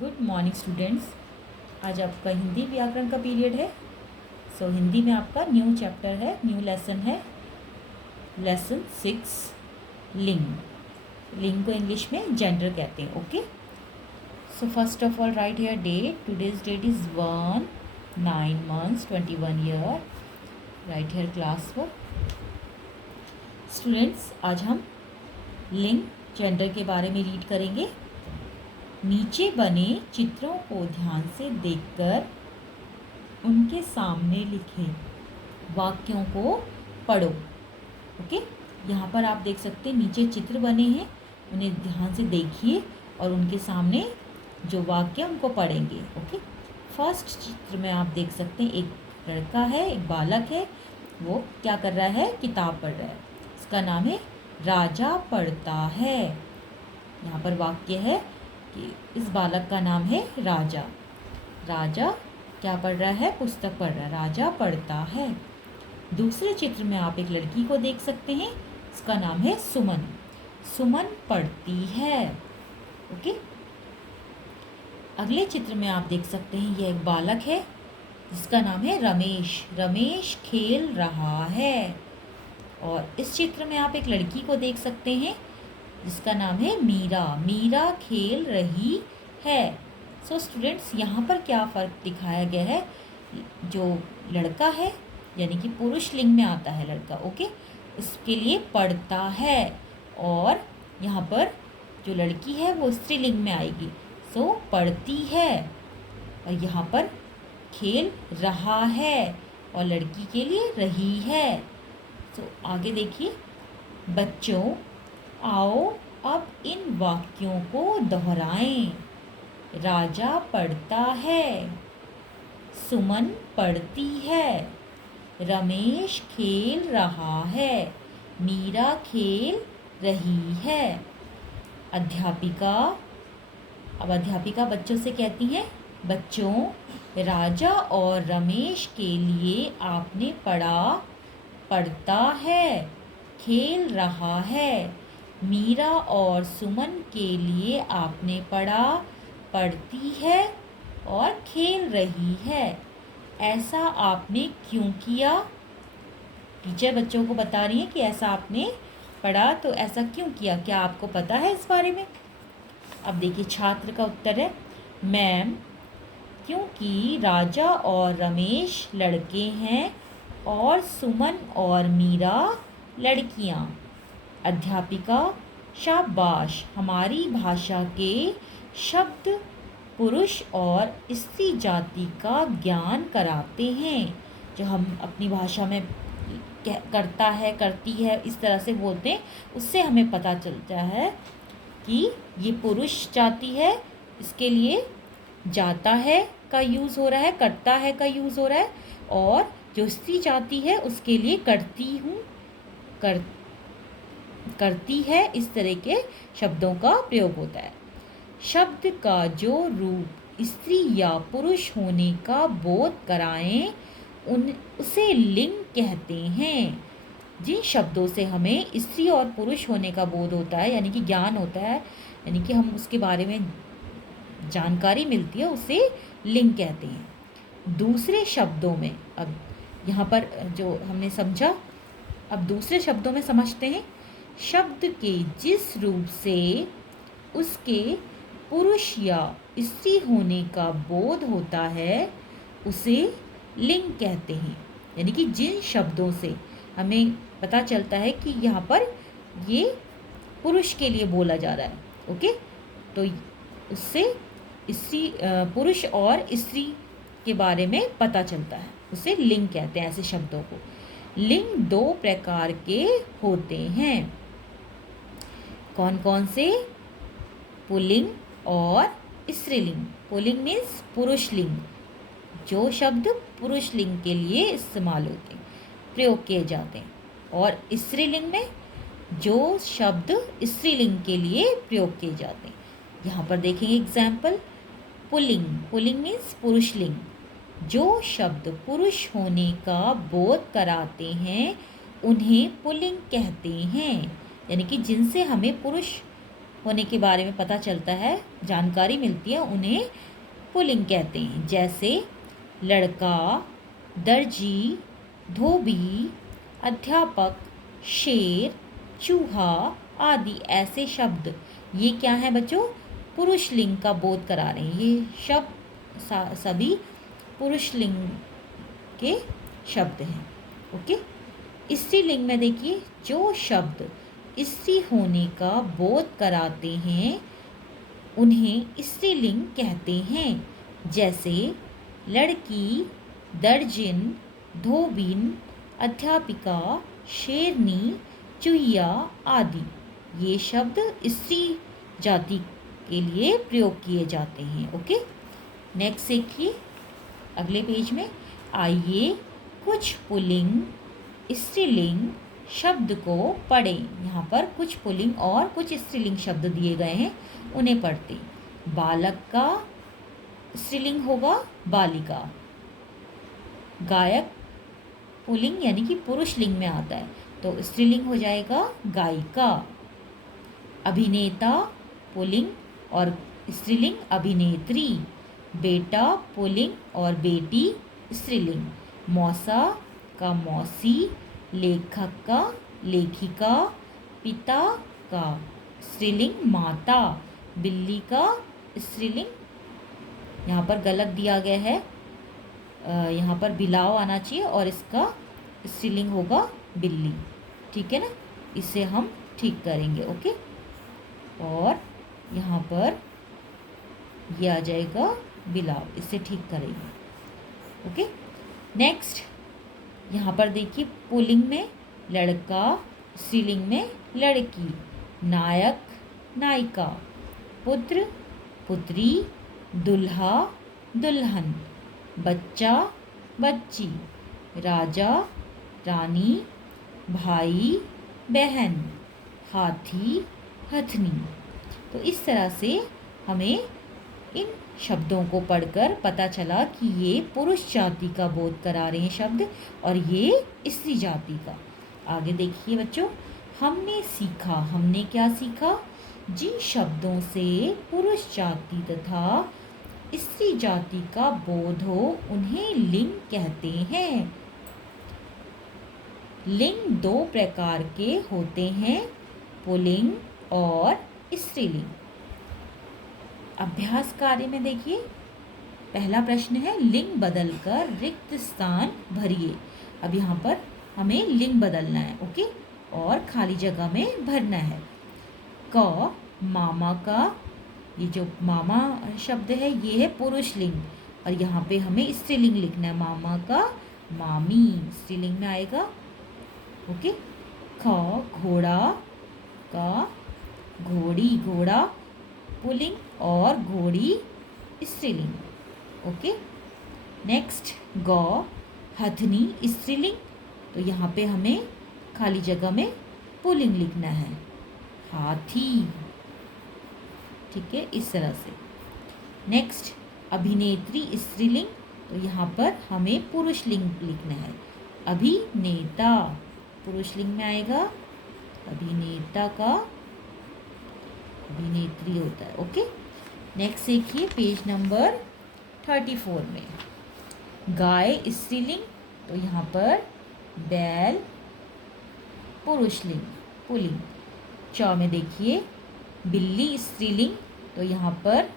Good morning students. आज आपका हिंदी व्याकरण का पीरियड है। हिंदी में आपका न्यू चैप्टर है, न्यू लेसन है, लेसन 6 लिंग। लिंग को इंग्लिश में जेंडर कहते हैं। Okay, so first of all right here date. Today's date is 1 9 months 21 year. Right here class work. Students, आज हम लिंग जेंडर के बारे में रीड करेंगे। नीचे बने चित्रों को ध्यान से देखकर उनके सामने लिखे वाक्यों को पढ़ो। ओके, यहाँ पर आप देख सकते हैं नीचे चित्र बने हैं, उन्हें ध्यान से देखिए और उनके सामने जो वाक्य उनको पढ़ेंगे। ओके, फर्स्ट चित्र में आप देख सकते हैं एक लड़का है, एक बालक है। वो क्या कर रहा है? किताब पढ़ रहा है। इसका नाम है राजा पढ़ता है। यहाँ पर वाक्य है कि इस बालक का नाम है राजा। राजा क्या पढ़ रहा है? पुस्तक पढ़ रहा है। राजा पढ़ता है। दूसरे चित्र में आप एक लड़की को देख सकते हैं, इसका नाम है सुमन। सुमन पढ़ती है। ओके, अगले चित्र में आप देख सकते हैं यह एक बालक है जिसका नाम है रमेश। रमेश खेल रहा है। और इस चित्र में आप एक लड़की को देख सकते हैं जिसका नाम है मीरा। मीरा खेल रही है। सो स्टूडेंट्स, यहाँ पर क्या फ़र्क दिखाया गया है? जो लड़का है यानी कि पुरुष लिंग में आता है लड़का। ओके, उसके लिए पढ़ता है, और यहाँ पर जो लड़की है वो स्त्रीलिंग में आएगी। सो पढ़ती है, और यहाँ पर खेल रहा है और लड़की के लिए रही है। सो आगे देखिए, बच्चों आओ अब इन वाक्यों को दोहराएं। राजा पढ़ता है, सुमन पढ़ती है, रमेश खेल रहा है, मीरा खेल रही है। अध्यापिका, अब अध्यापिका बच्चों से कहती है, बच्चों राजा और रमेश के लिए आपने पढ़ा। पढ़ता है, खेल रहा है। मीरा और सुमन के लिए आपने पढ़ा। पढ़ती है और खेल रही है। ऐसा आपने क्यों किया? टीचर बच्चों को बता रही है कि ऐसा आपने पढ़ा तो ऐसा क्यों किया, क्या आपको पता है इस बारे में? अब देखिए छात्र का उत्तर है, मैम क्योंकि राजा और रमेश लड़के हैं और सुमन और मीरा लड़कियां। अध्यापिका, शाबाश, हमारी भाषा के शब्द पुरुष और स्त्री जाति का ज्ञान कराते हैं। जो हम अपनी भाषा में करता है, करती है, इस तरह से बोलते हैं, उससे हमें पता चलता है कि ये पुरुष जाति है, इसके लिए जाता है का यूज़ हो रहा है, करता है का यूज़ हो रहा है, और जो स्त्री जाति है उसके लिए करती हूँ, करती है, इस तरह के शब्दों का प्रयोग होता है। शब्द का जो रूप स्त्री या पुरुष होने का बोध कराएं उसे लिंग कहते हैं। जिन शब्दों से हमें स्त्री और पुरुष होने का बोध होता है, यानी कि ज्ञान होता है, यानी कि हम उसके बारे में जानकारी मिलती है, उसे लिंग कहते हैं। दूसरे शब्दों में, अब यहाँ पर जो हमने समझा, अब दूसरे शब्दों में समझते हैं। शब्द के जिस रूप से उसके पुरुष या स्त्री होने का बोध होता है उसे लिंग कहते हैं। यानी कि जिन शब्दों से हमें पता चलता है कि यहाँ पर ये पुरुष के लिए बोला जा रहा है। ओके, तो उससे स्त्री, पुरुष और स्त्री के बारे में पता चलता है, उसे लिंग कहते हैं। ऐसे शब्दों को लिंग 2 प्रकार के होते हैं। कौन कौन से? पुल्लिंग और स्त्रीलिंग। पुल्लिंग मीन्स पुरुष लिंग, जो शब्द पुरुष लिंग के लिए इस्तेमाल होते हैं, प्रयोग किए जाते हैं, और स्त्रीलिंग में जो शब्द स्त्रीलिंग के लिए प्रयोग किए जाते हैं। यहाँ पर देखेंगे एग्जाम्पल। पुल्लिंग, पुल्लिंग मीन्स पुरुष लिंग, जो शब्द पुरुष होने का बोध कराते हैं उन्हें पुल्लिंग कहते हैं। यानी कि जिनसे हमें पुरुष होने के बारे में पता चलता है, जानकारी मिलती है, उन्हें पुल्लिंग कहते हैं। जैसे लड़का, दर्जी, धोबी, अध्यापक, शेर, चूहा आदि ऐसे शब्द ये क्या है बच्चों, पुरुष लिंग का बोध करा रहे हैं। ये शब्द सभी पुरुष लिंग के शब्द हैं। ओके, स्त्रीलिंग में देखिए, जो शब्द स्त्री होने का बोध कराते हैं उन्हें स्त्रीलिंग कहते हैं। जैसे लड़की, दर्जन, धोबिन, अध्यापिका, शेरनी, चुहिया आदि ये शब्द स्त्री जाति के लिए प्रयोग किए जाते हैं। ओके, नेक्स्ट देखिए अगले पेज में, आइए कुछ पुल्लिंग स्त्रीलिंग शब्द को पढ़ें। यहाँ पर कुछ पुल्लिंग और कुछ स्त्रीलिंग शब्द दिए गए हैं, उन्हें पढ़ते। बालक का स्त्रीलिंग होगा बालिका। गायक पुल्लिंग यानी कि पुरुष लिंग में आता है, तो स्त्रीलिंग हो जाएगा गायिका। अभिनेता पुल्लिंग और स्त्रीलिंग अभिनेत्री। बेटा पुल्लिंग और बेटी स्त्रीलिंग। मौसा का मौसी, लेखक का लेखिका, पिता का स्त्रीलिंग माता, बिल्ली का स्त्रीलिंग यहाँ पर गलत दिया गया है, यहाँ पर बिलाव आना चाहिए और इसका स्त्रीलिंग होगा बिल्ली। ठीक है ना, इसे हम ठीक करेंगे। ओके, और यहाँ पर यह आ जाएगा बिलाव, इसे ठीक करेंगे। ओके, नेक्स्ट यहाँ पर देखिए, पुल्लिंग में लड़का, स्त्रीलिंग में लड़की। नायक, नायिका। पुत्र, पुत्री, दुल्हा, दुल्हन। बच्चा, बच्ची। राजा, रानी, भाई, बहन। हाथी, हथनी। तो इस तरह से हमें इन शब्दों को पढ़कर पता चला कि ये पुरुष जाति का बोध करा रहे हैं शब्द और ये स्त्री जाति का। आगे देखिए बच्चों, हमने क्या सीखा, जिन शब्दों से पुरुष जाति तथा स्त्री जाति का बोध हो उन्हें लिंग कहते हैं। लिंग दो प्रकार के होते हैं, पुल्लिंग और स्त्रीलिंग। अभ्यास कार्य में देखिए, पहला प्रश्न है, लिंग बदलकर रिक्त स्थान भरिए। अब यहाँ पर हमें लिंग बदलना है। ओके, और खाली जगह में भरना है। क, मामा का, ये जो मामा शब्द है ये है पुरुष लिंग और यहाँ पे हमें स्त्रीलिंग लिखना है। मामा का मामी स्त्रीलिंग में आएगा। ओके, ख, घोड़ा का घोड़ी, घोड़ा पुल्लिंग और घोड़ी स्त्रीलिंग। ओके, नेक्स्ट ग, हथनी स्त्रीलिंग, तो यहाँ पे हमें खाली जगह में पुल्लिंग लिखना है, हाथी। ठीक है, इस तरह से। नेक्स्ट अभिनेत्री स्त्रीलिंग, तो यहाँ पर हमें पुरुष लिंग लिखना है, अभिनेता पुरुष लिंग में आएगा, अभिनेता का अभिनेत्री होता है। ओके, नेक्स्ट देखिए पेज नंबर 34 में, गाय स्त्रीलिंग, तो यहाँ पर बैल पुरुष लिंग पुल्लिंग। च में देखिए बिल्ली स्त्रीलिंग, तो यहाँ पर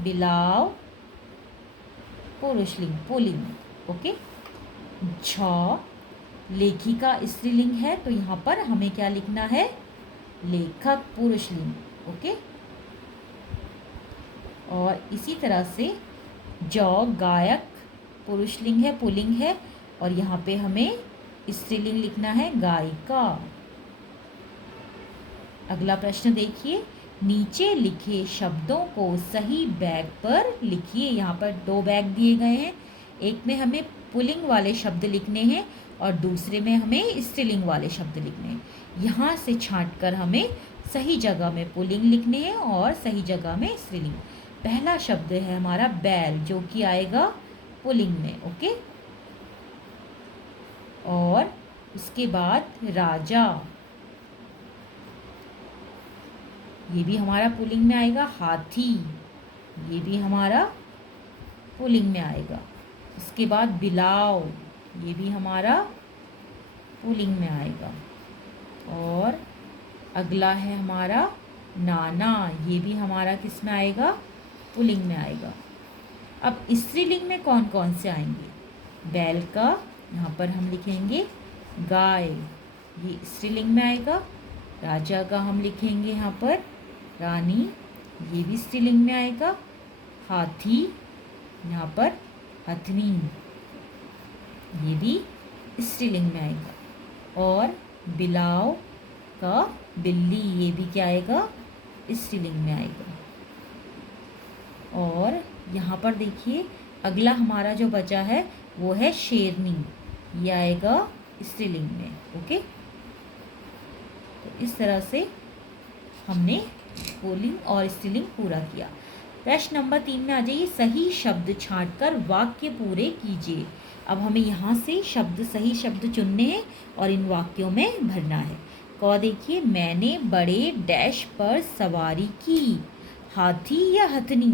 बिलाव पुरुष लिंग पुल्लिंग। ओके, झ लेखिका स्त्रीलिंग है, तो यहाँ पर हमें क्या लिखना है, लेखक पुरुष लिंग। ओके, और इसी तरह से जौ गायक पुरुष लिंग है पुल्लिंग है और यहाँ पे हमें स्त्रीलिंग लिखना है, गायिका। अगला प्रश्न देखिए, नीचे लिखे शब्दों को सही बैग पर लिखिए। यहाँ पर दो बैग दिए गए हैं, एक में हमें पुल्लिंग वाले शब्द लिखने हैं और दूसरे में हमें स्त्रीलिंग वाले शब्द लिखने हैं। यहाँ से छांटकर हमें सही जगह में पुल्लिंग लिखने हैं और सही जगह में स्त्रीलिंग। पहला शब्द है हमारा बैल, जो कि आएगा पुल्लिंग में। ओके, और उसके बाद राजा, ये भी हमारा पुल्लिंग में आएगा। हाथी, ये भी हमारा पुल्लिंग में आएगा। इसके बाद बिलाव, ये भी हमारा पुल्लिंग में आएगा। और अगला है हमारा नाना, ये भी हमारा किस में आएगा? पुल्लिंग में आएगा। अब स्त्रीलिंग में कौन कौन से आएंगे? बैल का यहाँ पर हम लिखेंगे गाय, ये स्त्रीलिंग में आएगा। राजा का हम लिखेंगे यहाँ पर रानी, ये भी स्त्रीलिंग में आएगा। हाथी, यहाँ पर हथनी, ये भी स्त्रीलिंग में आएगा। और बिलाव का बिल्ली, ये भी क्या आएगा? स्त्रीलिंग में आएगा। और यहाँ पर देखिए अगला हमारा जो बचा है वो है शेरनी, ये आएगा स्त्रीलिंग में। ओके, तो इस तरह से हमने पुल्लिंग और स्त्रीलिंग पूरा किया। प्रश्न नंबर 3 में आ जाइए। सही शब्द छांटकर वाक्य पूरे कीजिए। अब हमें यहाँ से सही शब्द चुनने हैं और इन वाक्यों में भरना है। देखिए, मैंने बड़े डैश पर सवारी की, हाथी या हथनी?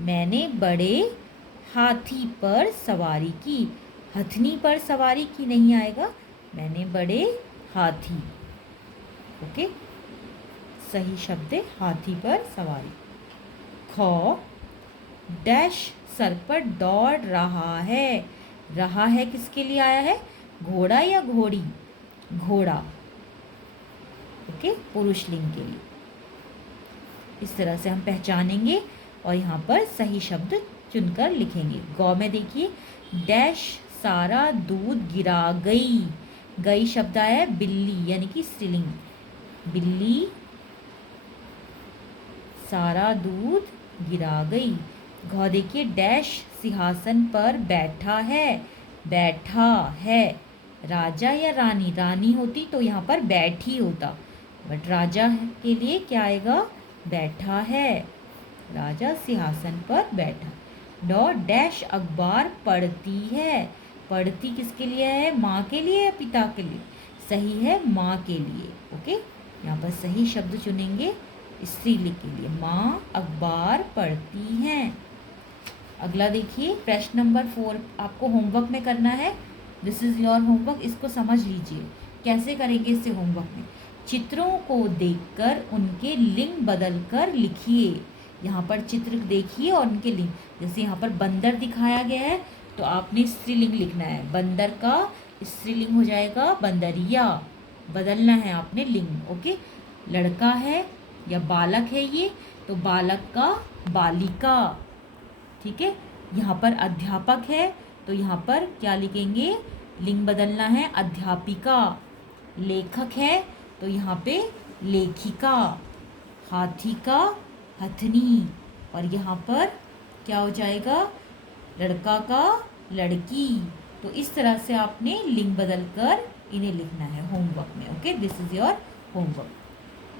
मैंने बड़े हाथी पर सवारी की, हथनी पर सवारी की नहीं आएगा, मैंने बड़े हाथी। ओके, सही शब्द है हाथी पर सवारी। डैश सर पर दौड़ रहा है, रहा है किसके लिए आया है? घोड़ा या घोड़ी? घोड़ा। ओके, पुरुष लिंग के लिए। इस तरह से हम पहचानेंगे और यहाँ पर सही शब्द चुनकर लिखेंगे। गौ में देखिए, डैश सारा दूध गिरा गई, गई शब्द आया है बिल्ली यानी कि स्त्रीलिंग। बिल्ली सारा दूध गिरा गई। घ देखिए, डैश सिंहासन पर बैठा है, बैठा है। राजा या रानी? रानी होती तो यहाँ पर बैठी होता, बट राजा के लिए क्या आएगा? बैठा है। राजा सिंहासन पर बैठा। डैश अखबार पढ़ती है, पढ़ती किसके लिए है? माँ के लिए या पिता के लिए? सही है, माँ के लिए। ओके, यहाँ पर सही शब्द चुनेंगे स्त्रीलिंग के लिए। माँ अखबार पढ़ती हैं। अगला देखिए, प्रश्न नंबर 4 आपको होमवर्क में करना है। दिस इज़ योर होमवर्क, इसको समझ लीजिए। कैसे करेंगे इससे होमवर्क में? चित्रों को देखकर उनके लिंग बदलकर लिखिए। यहाँ पर चित्र देखिए और उनके लिंग, जैसे यहाँ पर बंदर दिखाया गया है तो आपने स्त्रीलिंग लिखना है। बंदर का स्त्रीलिंग हो जाएगा बंदरिया, बदलना है आपने लिंग। ओके, लड़का है या बालक है ये, तो बालक का बालिका। ठीक है, यहाँ पर अध्यापक है तो यहाँ पर क्या लिखेंगे? लिंग बदलना है, अध्यापिका। लेखक है तो यहाँ पे लेखिका। हाथी का हथनी, और यहाँ पर क्या हो जाएगा? लड़का का लड़की। तो इस तरह से आपने लिंग बदलकर इन्हें लिखना है होमवर्क में। Okay, this is your homework.